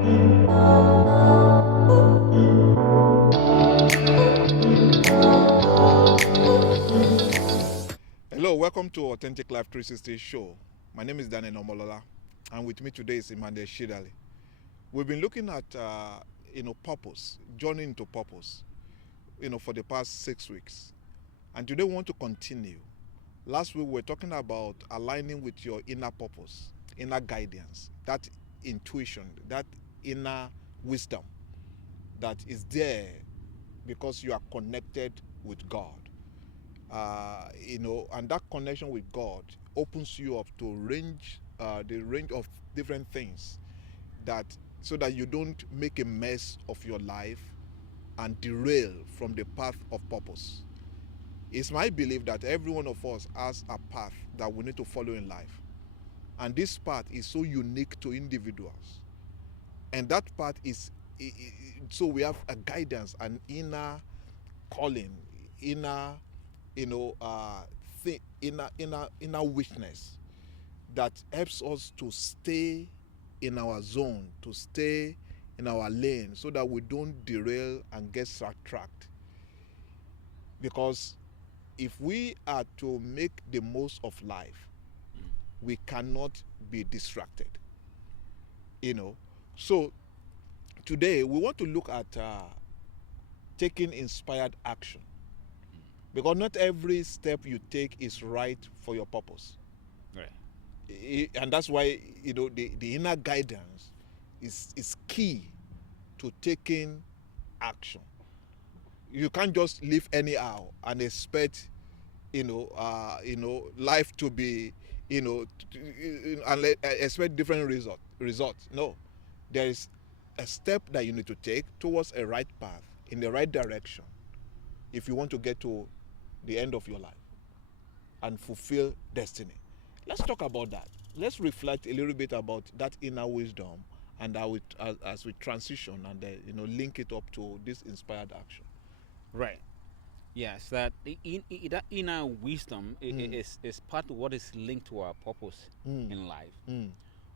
Hello, welcome to Authentic Life 360 show. My name is Daniel Omolola, and with me today is Emmanuel Shidali. We've been looking at purpose, journey into purpose, for the past 6 weeks, and today we want to continue. Last week we were talking about aligning with your inner purpose, inner guidance, that intuition, that inner wisdom that is there because you are connected with God. And that connection with God opens you up to the range of different things so that you don't make a mess of your life and derail from the path of purpose. It's my belief that every one of us has a path that we need to follow in life, and this path is so unique to individuals, and that path is so we have a guidance, an inner calling, inner inner witness that helps us to stay in our zone, to stay in our lane, so that we don't derail and get sidetracked. Because if we are to make the most of life, we cannot be distracted. So today we want to look at taking inspired action, because not every step you take is right for your purpose. Right. And that's why the inner guidance is key to taking action. You can't just live anyhow and expect life to be and expect different results. No, there is a step that you need to take towards a right path in the right direction if you want to get to the end of your life and fulfill destiny. Let's talk about that. Let's reflect a little bit about that inner wisdom, and as we transition and link it up to this inspired action. Right. Yes, that that inner wisdom is part of what is linked to our purpose in life.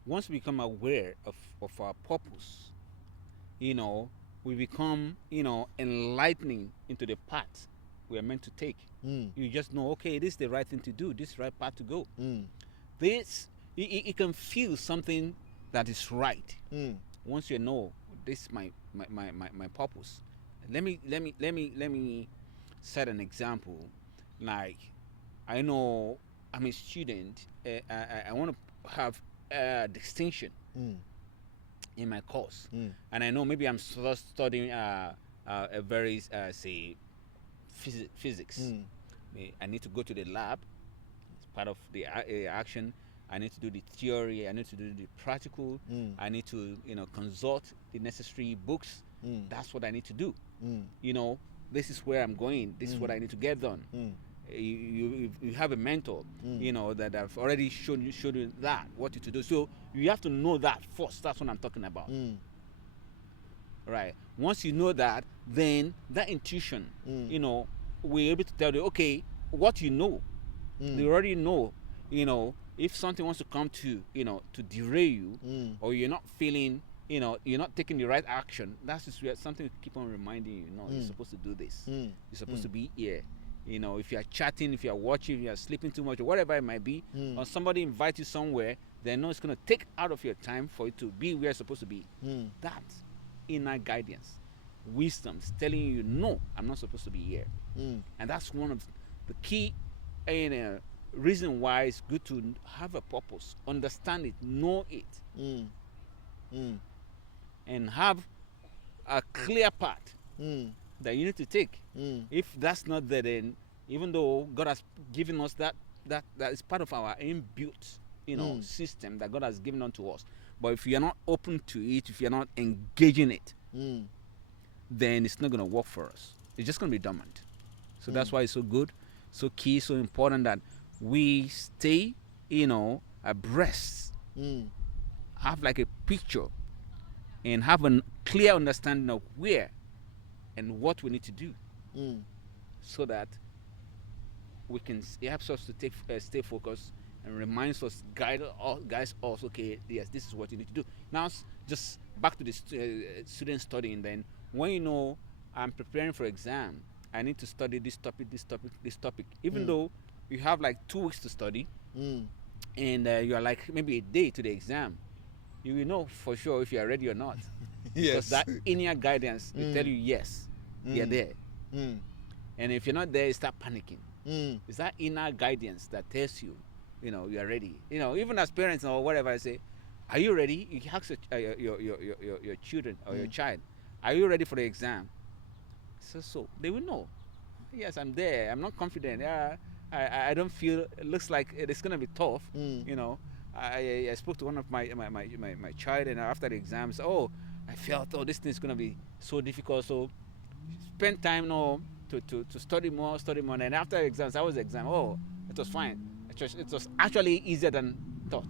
Once we become aware of our purpose, we become, enlightening into the path we are meant to take. You just know, okay, this is the right thing to do, this is the right path to go. This, you can feel something that is right once you know this is my purpose. Let me set an example. Like, I know I'm a student. I want to have a distinction in my course, and I know maybe I'm studying a very say physics. I need to go to the lab. It's part of the action. I need to do the theory. I need to do the practical. I need to consult the necessary books. That's what I need to do. This is where I'm going. This is what I need to get done. You have a mentor, that I've already shown you that what to do. So you have to know that first. That's what I'm talking about. Right. Once you know that, then that intuition, we're able to tell you, okay, what you know. You already know, if something wants to come to derail you, or you're not feeling, you're not taking the right action, that's just something to keep on reminding you, you're supposed to do this. You're supposed to be here. If you're chatting, if you're watching, if you're sleeping too much, or whatever it might be, or somebody invites you somewhere, they know it's going to take out of your time for you to be where you're supposed to be. That's inner guidance. Wisdom is telling you, no, I'm not supposed to be here. And that's one of the key reason why it's good to have a purpose, understand it, know it, and have a clear path that you need to take. If that's not there, then even though God has given us that is part of our inbuilt system that God has given unto us, but if you're not open to it, if you're not engaging it, then it's not going to work for us. It's just going to be dormant. So that's why it's so good, so key, so important that we stay abreast, have like a picture, and have a clear understanding of where and what we need to do, so that we can, it helps us to stay focused and reminds us, guys us, okay, yes, this is what you need to do. Now, just back to the student studying. Then, when you know I'm preparing for exam, I need to study this topic, this topic, this topic. Even though you have like 2 weeks to study, and you are like maybe a day to the exam, you will know for sure if you are ready or not. Because Yes. that inner guidance will tell you, yes, you're there. And if you're not there, you start panicking. It's that inner guidance that tells you, you are ready. Even as parents or whatever, I say, are you ready? You ask your children or your child, are you ready for the exam? So they will know. Yes, I'm there. I'm not confident. I don't feel. It looks like it's gonna be tough. I spoke to one of my child, and after the exams, I felt this thing is gonna be so difficult. So spend time now to study more, and after exams, how was the exam? It was fine. It was actually easier than thought.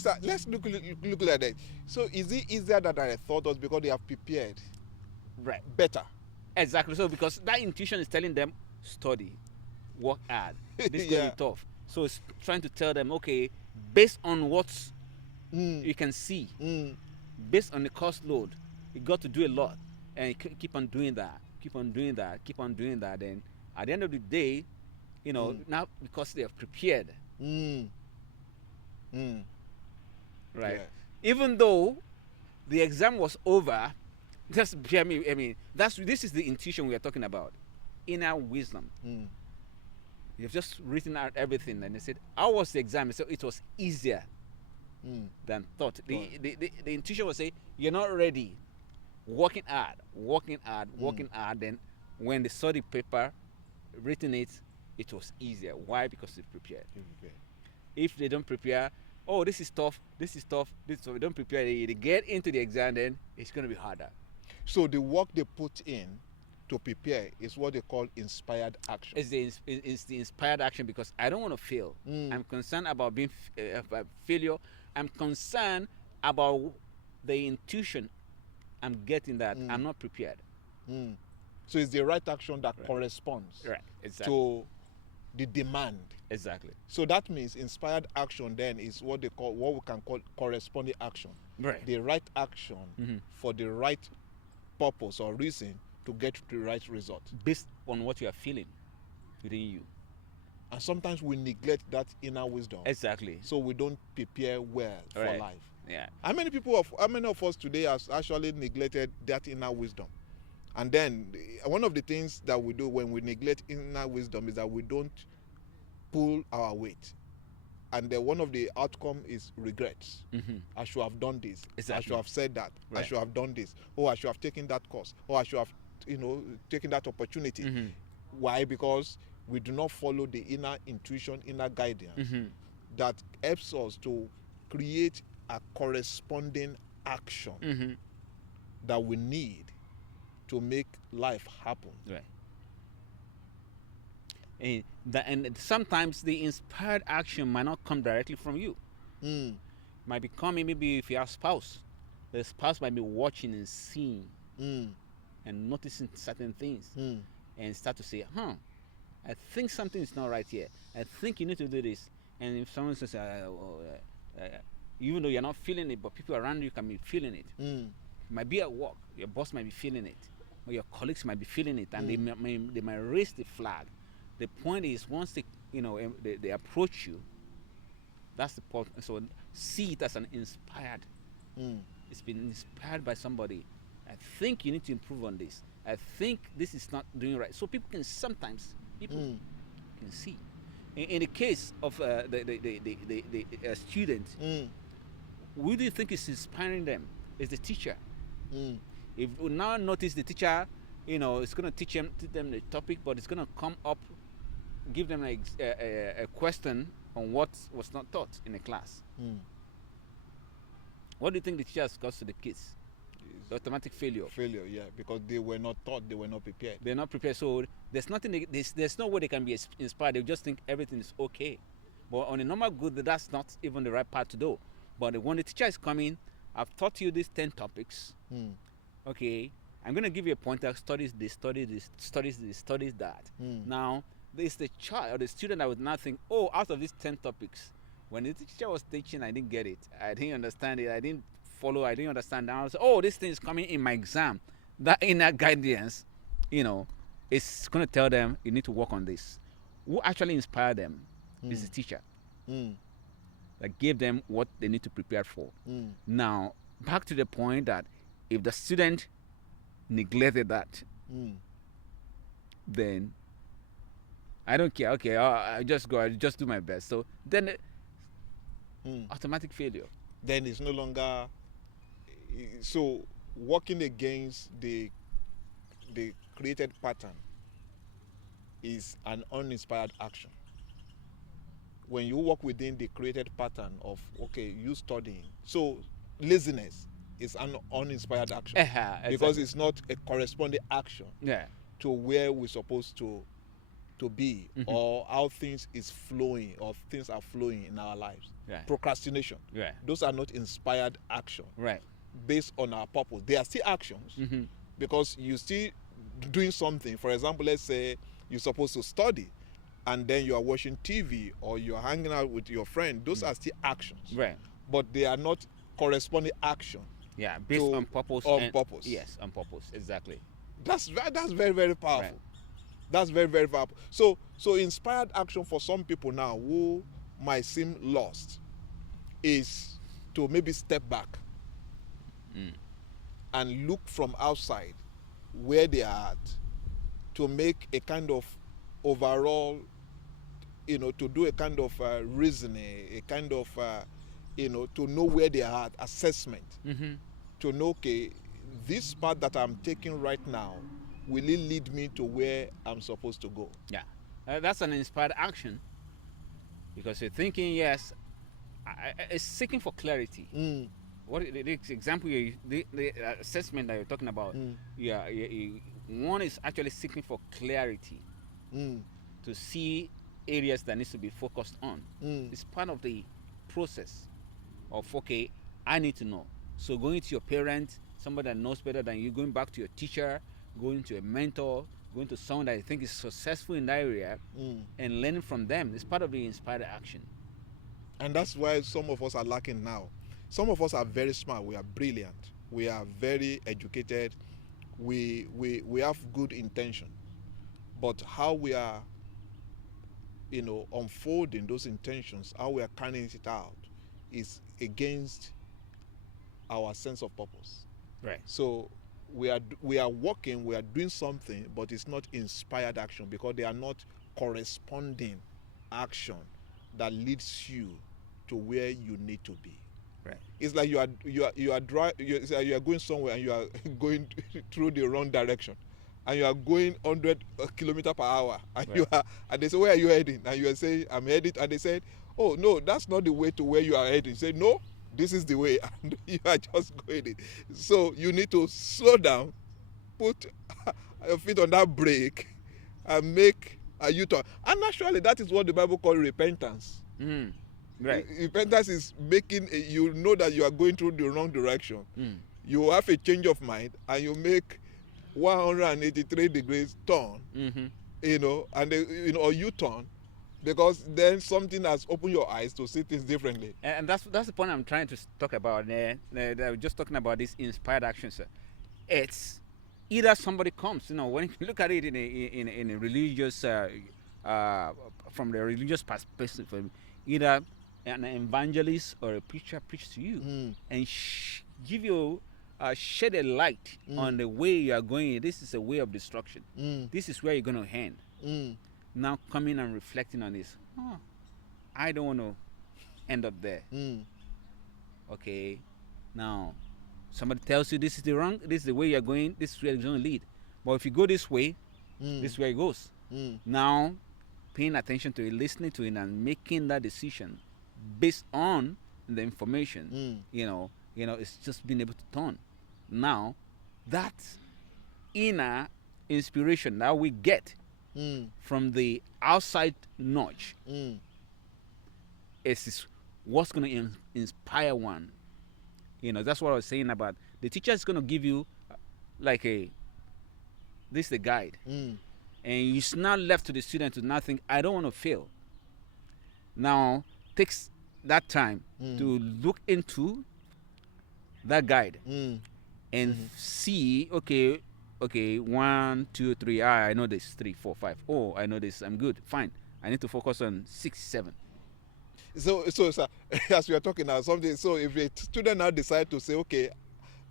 So let's look at that. So is it easier than I thought, or because they have prepared? Right. Better. Exactly. So because that intuition is telling them, study, work hard. This is going to be tough. So it's trying to tell them, okay, based on what you can see, based on the cost load, you got to do a lot, and you keep on doing that, keep on doing that, keep on doing that. Then at the end of the day, now because they have prepared, right? Yeah. Even though the exam was over, just hear me. I mean, this is the intuition we are talking about, inner wisdom. You've just written out everything, and they said, "How was the exam?" So it was easier than thought. The intuition will say, "You're not ready." Working hard. Then when they saw the paper, written it was easier. Why? Because they prepared. If they don't prepare, this is tough. So they don't prepare. They get into the exam, then it's going to be harder. So the work they put in to prepare is what they call inspired action. It's the inspired action, because I don't want to fail. I'm concerned about being failure. I'm concerned about the intuition I'm getting that I'm not prepared. So it's the right action that corresponds to the demand. Exactly. So that means inspired action then is what we can call corresponding action. Right. The right action for the right purpose or reason to get the right result. Based on what you are feeling within you. And sometimes we neglect that inner wisdom. Exactly. So we don't prepare well for life. Yeah. How many of us today has actually neglected that inner wisdom? And then one of the things that we do when we neglect inner wisdom is that we don't pull our weight. And then one of the outcome is regrets. I should have done this. Exactly. I should have said that. Right. I should have done this. I should have taken that course. I should have, taken that opportunity. Why? Because we do not follow the inner intuition, inner guidance that helps us to create a corresponding action that we need to make life happen. Right. And sometimes the inspired action might not come directly from you. Might be coming, maybe if you have a spouse. The spouse might be watching and seeing and noticing certain things and start to say, I think something is not right here. I think you need to do this. And if someone says, even though you're not feeling it, but people around you can be feeling it. It might be at work, your boss might be feeling it, or your colleagues might be feeling it, and they might raise the flag. The point is, once they approach you, that's the point. So see it as an inspired. It's been inspired by somebody. I think you need to improve on this. I think this is not doing right. So people can see. In the case of the student, who do you think is inspiring them? Is the teacher. If we now notice the teacher, it's going to teach them the topic, but it's going to come up, give them a question on what was not taught in the class. What do you think the teacher has caused to the kids? The automatic failure. Failure, yeah, because they were not taught, they were not prepared. They're not prepared, so there's nothing. There's no way they can be inspired. They just think everything is okay. But on a normal good, that's not even the right part to do. But when the teacher is coming, I've taught you these 10 topics. Okay, I'm going to give you a pointer. Studies this, studies this, studies this, studies that. Now, it's the child or the student that would not think, oh, out of these 10 topics, when the teacher was teaching, I didn't get it. I didn't understand it. I didn't follow. I didn't understand. I was, oh, this thing is coming in my exam. That inner guidance, it's going to tell them you need to work on this. Who actually inspired them is the teacher. That gave them what they need to prepare for. Now, back to the point that if the student neglected that, then I don't care. Okay, I just go. I just do my best. So then, automatic failure. Then it's no longer. So working against the created pattern is an uninspired action. When you work within the created pattern of you studying, so laziness is an uninspired action because it's not a corresponding action to where we're supposed to be or how things is flowing or things are flowing in our lives. Procrastination, those are not inspired action based on our purpose. They are still actions because you still doing something. For example, let's say you're supposed to study and then you are watching TV or you're hanging out with your friend. Those are still actions, but they are not corresponding action. Based on purpose. Purpose. Yes, on purpose. Exactly. That's very, very powerful. That's very, very powerful. So inspired action for some people now who might seem lost is to maybe step back and look from outside where they are at, to make a kind of overall, to do a kind of reasoning, a kind of, to know where they are at, assessment, to know, this path that I'm taking right now, will it lead me to where I'm supposed to go? That's an inspired action because you're thinking, yes, it's seeking for clarity. What the example, the assessment that you're talking about, one is actually seeking for clarity to see areas that needs to be focused on. It's part of the process of, I need to know. So going to your parents, somebody that knows better than you, going back to your teacher, going to a mentor, going to someone that you think is successful in that area, and learning from them is part of the inspired action. And that's why some of us are lacking now. Some of us are very smart. We are brilliant. We are very educated. We have good intention. But how we are, unfolding those intentions, how we are carrying it out, is against our sense of purpose. So we are working, we are doing something, but it's not inspired action because they are not corresponding action that leads you to where you need to be. It's like you are going somewhere and you are going through the wrong direction, and you are going 100 kilometers per hour, and and they say, where are you heading? And you are saying, I'm headed, and they said, oh no, that's not the way to where you are heading. You say, no, this is the way, and you are just going it. So you need to slow down, put your feet on that brake, and make a U-turn. And naturally, that is what the Bible calls repentance. Repentance is making you know that you are going through the wrong direction. You have a change of mind and you make 183 degrees turn, and or U-turn, because then something has opened your eyes to see things differently. And that's the point I'm trying to talk about. We're just talking about this inspired action, sir. It's either somebody comes, when you look at it in a religious, from the religious perspective, either an evangelist or a preacher preach to you and give you shed a light on the way you are going. This is a way of destruction. This is where you're going to end. Now coming and reflecting on this, I don't want to end up there. Okay, now somebody tells you this is the way you're going, this is where it's going to lead. But if you go this way, this is where it goes. Now paying attention to it, listening to it, and making that decision based on the information, it's just being able to turn. Now, that inner inspiration that we get from the outside nudge is what's going to inspire one. That's what I was saying about the teacher is going to give you this is the guide. and it's now left to the student to now think, I don't want to fail. Now takes that time to look into that guide and see, okay, 1, 2, 3. I know this 3, 4, 5. Oh, I know this. I'm good. Fine. I need to focus on 6, 7. So sir, as we are talking now, something. So if a student now decide to say, okay,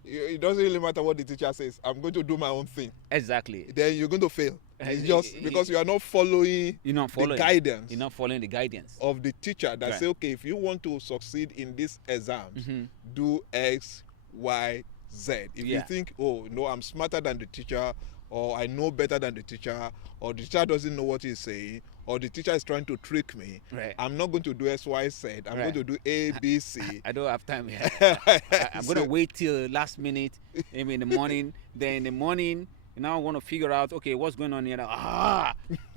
it doesn't really matter what the teacher says, I'm going to do my own thing. Exactly. Then you're going to fail. It's just because you are not following, the guidance. You're not following the guidance of the teacher that say, okay, if you want to succeed in these exams, do X, Y, Z. If you think, oh no, I'm smarter than the teacher, or I know better than the teacher, or the teacher doesn't know what he's saying, or the teacher is trying to trick me, I'm not going to do X, Y, Z. I'm going to do A, B, C. I don't have time. I'm going to wait till last minute, maybe in the morning. Then in the morning, now I want to figure out, okay, what's going on here? I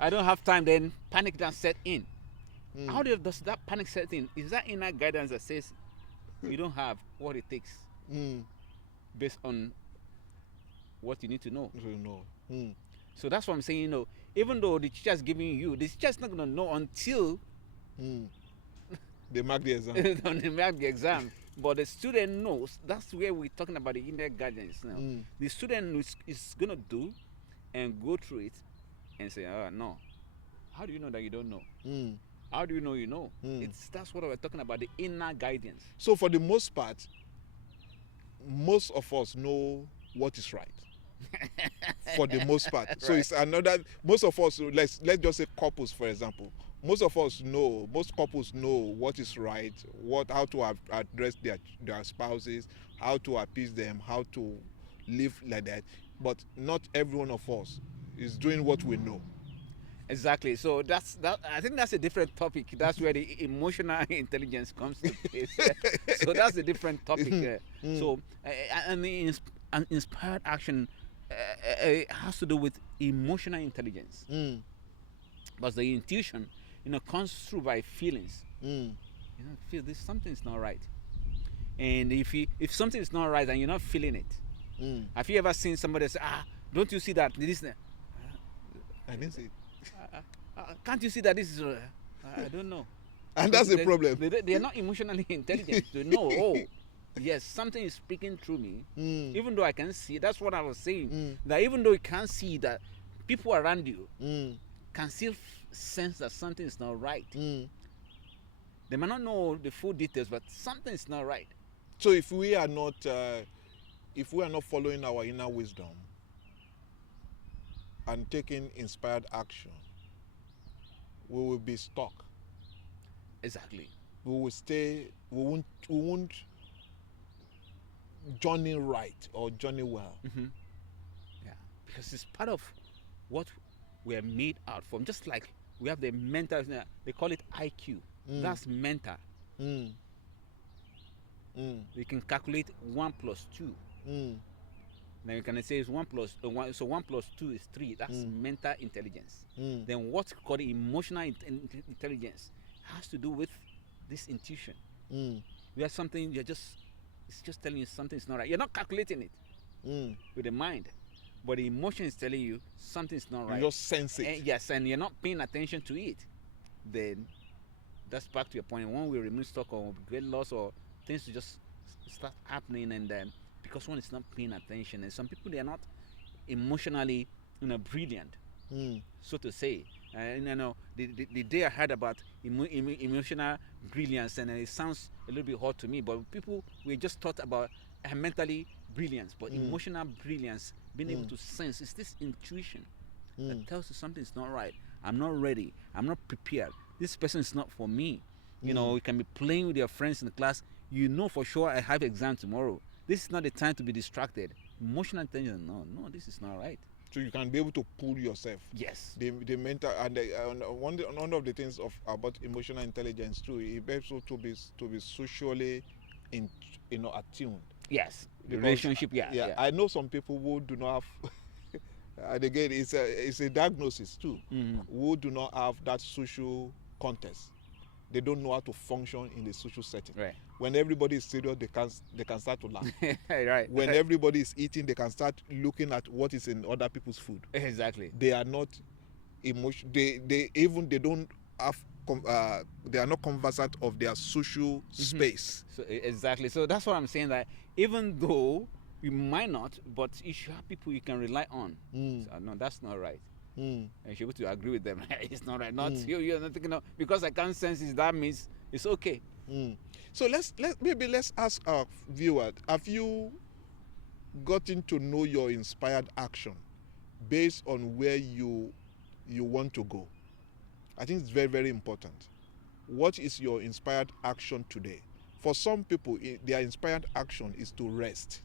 don't have time. Then panic does set in. How does that panic set in? Is that inner guidance that says you don't have what it takes based on what you need to know? So that's what I'm saying. Even though the teacher is giving you, the teacher is not going to know until they mark the exam. They mark the exam. But the student knows. That's where we're talking about the inner guidance now. The student is going to do and go through it and say, no. How do you know that you don't know? How do you know you know? That's what we're talking about, the inner guidance. So for the most part, most of us know what is right. For the most part. So it's another, most of us, let's just say couples, for example. Most couples know what is right, how to address their spouses, how to appease them, how to live like that. But not every one of us is doing what we know. Exactly. So I think that's a different topic. That's where the emotional intelligence comes to place. So that's a different topic. So I mean, an inspired action has to do with emotional intelligence. But the intuition, comes through by feelings. Feel this something's not right. And if something is not right and you're not feeling it, have you ever seen somebody say, don't you see that this? I didn't see it. Can't you see that this is? I don't know. And that's the problem. They are not emotionally intelligent to know. Oh, yes, something is speaking through me. Even though I can see, that's what I was saying. That even though you can't see that, people around you can still sense that something is not right. They might not know the full details, but something is not right. So if we are not following our inner wisdom and taking inspired action, we will be stuck. Exactly. We will stay. We won't journey right or journey well. Yeah, because it's part of what we are made out from. Just like we have the mental, they call it IQ. That's mental. We can calculate 1 + 2. Then you can say it's 1 + 1. So 1 + 2 is 3. That's mental intelligence. Then what's called emotional intelligence has to do with this intuition. You have something, it's just telling you something's not right. You're not calculating it with the mind, but the emotion is telling you something's not right. You just sense it. Yes, and you're not paying attention to it. Then that's back to your point. When we remove stock or great loss or things to just start happening, and because one is not paying attention, and some people, they are not emotionally brilliant, so to say. The day I heard about emotional brilliance, and it sounds a little bit hard to me, but people, we just thought about mentally brilliance, but emotional brilliance, being able to sense, is this intuition that tells you something is not right. I'm not ready. I'm not prepared. This person is not for me. You can be playing with your friends in the class. For sure I have exam tomorrow. This is not the time to be distracted. Emotional intelligence, no, this is not right. So you can be able to pull yourself. Yes. The mental, and one of the things about emotional intelligence too, it helps to be socially attuned. Yes. The relationship. Yeah. I know some people who do not have. And again, it's a diagnosis too. Who do not have that social context. They don't know how to function in the social setting. Right. When everybody is serious, they can start to laugh. Right. When everybody is eating, they can start looking at what is in other people's food. Exactly. They are not emotion. They don't have they are not conversant of their social space. So exactly. So that's what I'm saying. That even though you might not, but you should have people you can rely on. So, no, that's not right. And you should be able to agree with them. It's not right. Not you. You're not thinking of, because I can't sense it. That means it's okay. So let's ask our viewer: have you gotten to know your inspired action based on where you want to go? I think it's very, very important. What is your inspired action today? For some people, their inspired action is to rest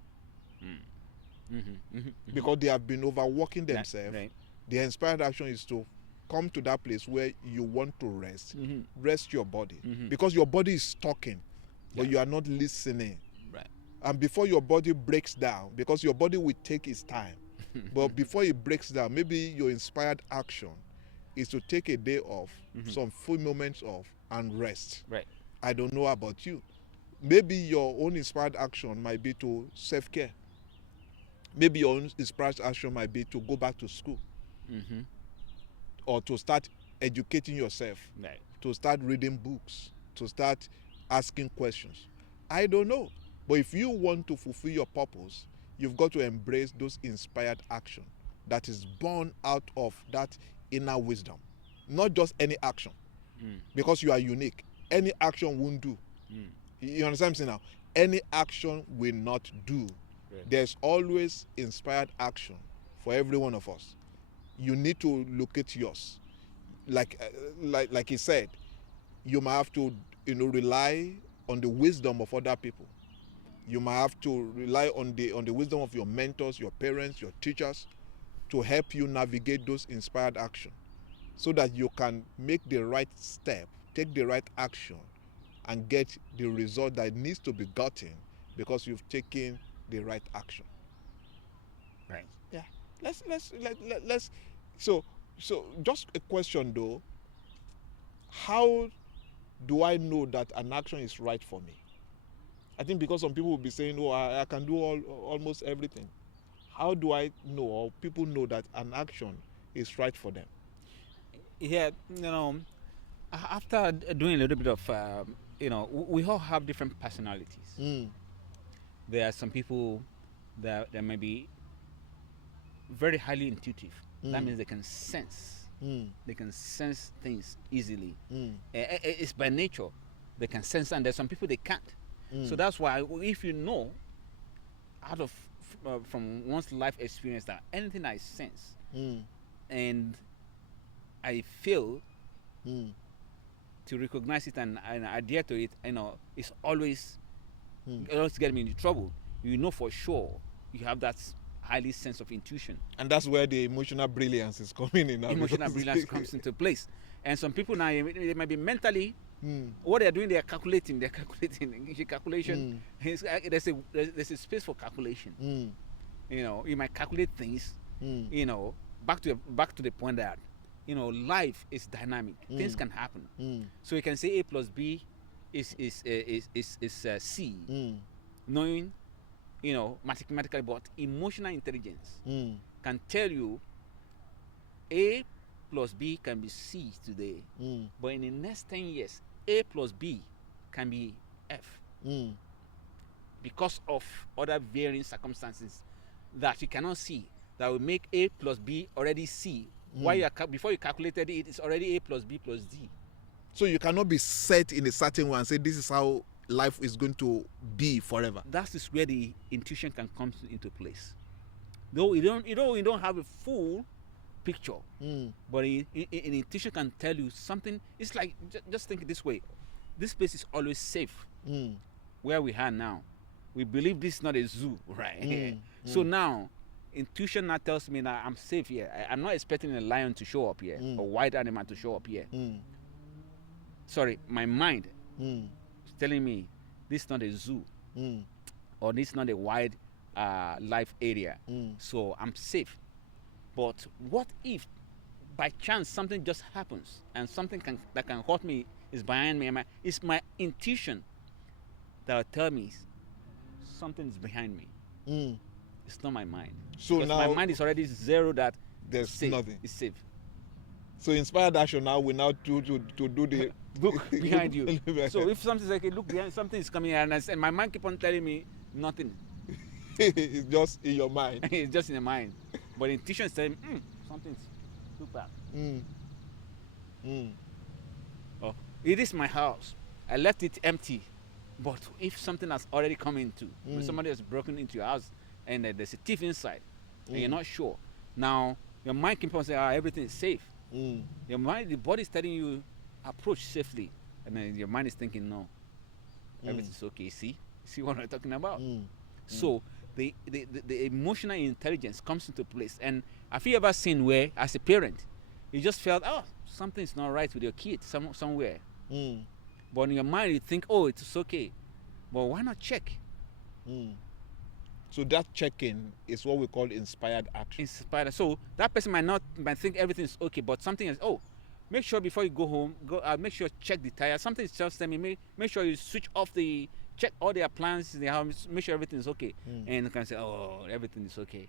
because they have been overworking themselves. Right. Their inspired action is to come to that place where you want to rest. Rest your body because your body is talking, but you are not listening. Right. And before your body breaks down, because your body will take its time, but before it breaks down, maybe your inspired action is to take a day off, some few moments off, and rest. Right. I don't know about you. Maybe your own inspired action might be to self-care. Maybe your own inspired action might be to go back to school, or to start educating yourself, Right. to start reading books, to start asking questions. I don't know. But if you want to fulfill your purpose, you've got to embrace those inspired action that is born out of that inner wisdom. Not just any action. Because you are unique. Any action won't do. You understand what I'm saying now? Any action will not do. Right. There's always inspired action for every one of us. You need to locate yours. Like he said, you might have to rely on the wisdom of other people. You might have to rely on the wisdom of your mentors, your parents, your teachers, to help you navigate those inspired action, so that you can make the right step, take the right action, and get the result that needs to be gotten because you've taken the right action. Right. Yeah. Let's so just a question though. How do I know that an action is right for me? I think because some people will be saying, oh, I can do almost everything. How do I know, or people know, that an action is right for them? Yeah, after doing a little bit of, we all have different personalities. There are some people that may be very highly intuitive. That means they can sense. They can sense things easily. It's by nature. They can sense, and there's some people they can't. So that's why, if you know, out of from one's life experience, that anything I sense and I feel to recognize it and adhere to it, it's always getting me into trouble. You know for sure you have that highly sense of intuition. And that's where the emotional brilliance is coming in now. Emotional brilliance comes into place. And some people now, they might be mentally, what they're doing, they're calculating. Calculation. There's a space for calculation. You might calculate things. Back to the point that life is dynamic. Things can happen. So you can say A plus B is C, knowing mathematically, but emotional intelligence can tell you A plus B can be C today, but in the next 10 years A plus B can be F, because of other varying circumstances that you cannot see, that will make A plus B already C. While before you calculated it, it's already A plus B plus D. So you cannot be set in a certain way and say this is how life is going to be forever. That is where the intuition can come into place. Though you don't have a full picture, but an intuition can tell you something. It's like, just think it this way: this place is always safe. Where we are now, we believe this is not a zoo, right? So now, intuition now tells me that I'm safe here. I'm not expecting a lion to show up here, or wild animal to show up here. Sorry, my mind is telling me this is not a zoo, or this is not a wild life area, so I'm safe. But what if by chance something just happens and something that can hurt me is behind me? It's my intuition that will tell me something is behind me. It's not my mind. So because now my mind is already zero that there's safe. nothing. It's safe. So inspired action now we now do to do the Look behind you. So if something's like, look behind, something is coming, and my mind keep on telling me nothing. it's just in your mind. It's just in the mind, but intuition is telling me something's too bad. Oh, it is my house. I left it empty, but if something has already come into, when somebody has broken into your house, and there's a thief inside, and you're not sure, now your mind keep on saying, everything is safe. Your mind, the body is telling you approach safely, and then your mind is thinking no, everything's okay. See what we're talking about. So the emotional intelligence comes into place. And have you ever seen where, as a parent, you just felt something's not right with your kid somewhere, but in your mind you think it's okay, but why not check? So that checking is what we call inspired action. Inspired. So that person might think everything's okay, but something is make sure before you go home, make sure check the tire. Something is just telling me make sure you switch off check all the appliances in the house, make sure everything is okay, and you can say everything is okay,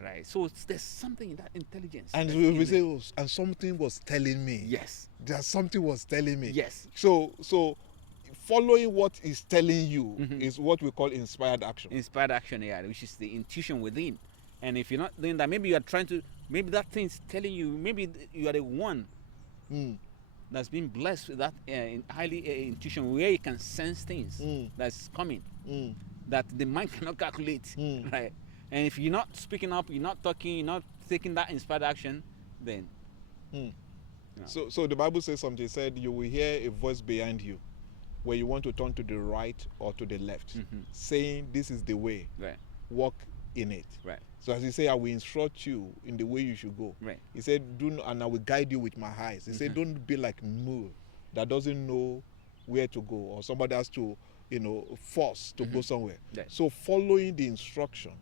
right? So there's something in that intelligence. And we say and something was telling me. Yes. There's something was telling me. Yes. So following what is telling you is what we call inspired action. Inspired action, yeah, which is the intuition within. And if you're not doing that, maybe you are trying to, maybe that thing's telling you, maybe you are the one that's been blessed with that highly intuition where you can sense things that's coming that the mind cannot calculate, right? And if you're not speaking up, you're not talking, you're not taking that inspired action, then. So the Bible says something. It said you will hear a voice behind you where you want to turn to the right or to the left, saying this is the way, right, walk in it. Right. So as he said, I will instruct you in the way you should go. Right. He said, and I will guide you with my eyes. He said, don't be like mule that doesn't know where to go, or somebody has to, force to go somewhere. Right. So following the instruction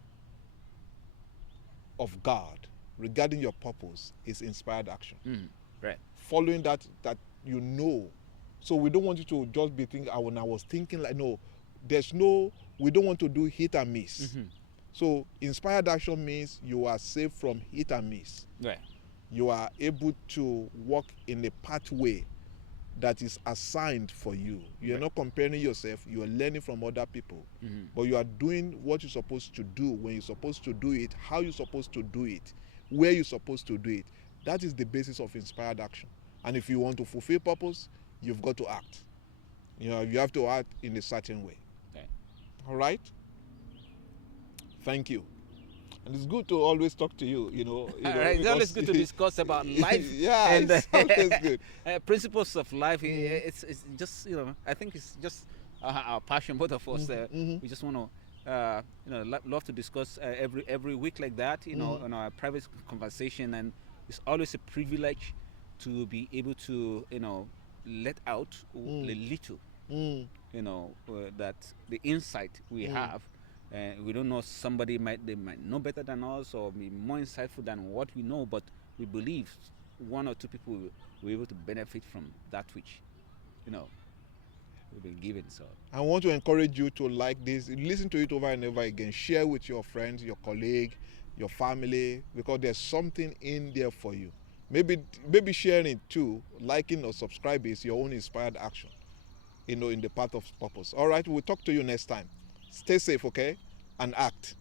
of God regarding your purpose is inspired action. Right. Following that you know. So we don't want you to just be thinking, when I was thinking like, no, we don't want to do hit and miss. So inspired action means you are safe from hit and miss. Right. You are able to walk in a pathway that is assigned for you. You are not comparing yourself, you are learning from other people. But you are doing what you're supposed to do, when you're supposed to do it, how you're supposed to do it, where you're supposed to do it. That is the basis of inspired action. And if you want to fulfill purpose, you've got to act. You have to act in a certain way. Okay. All right? Thank you. And it's good to always talk to you, It's always good to discuss about life. Yeah, and it's always good. Principles of life. It's just, I think it's just our passion, both of us. We just want to, love to discuss every week like that, on our private conversation. And it's always a privilege to be able to, let out a little, that the insight we have. We don't know, they might know better than us or be more insightful than what we know, but we believe one or two people will be able to benefit from that which, we've been given. So I want to encourage you to like this, listen to it over and over again, share with your friends, your colleague, your family, because there's something in there for you. Maybe sharing it too, liking or subscribing is your own inspired action, in the path of purpose. All right, we'll talk to you next time. Stay safe, okay? And act.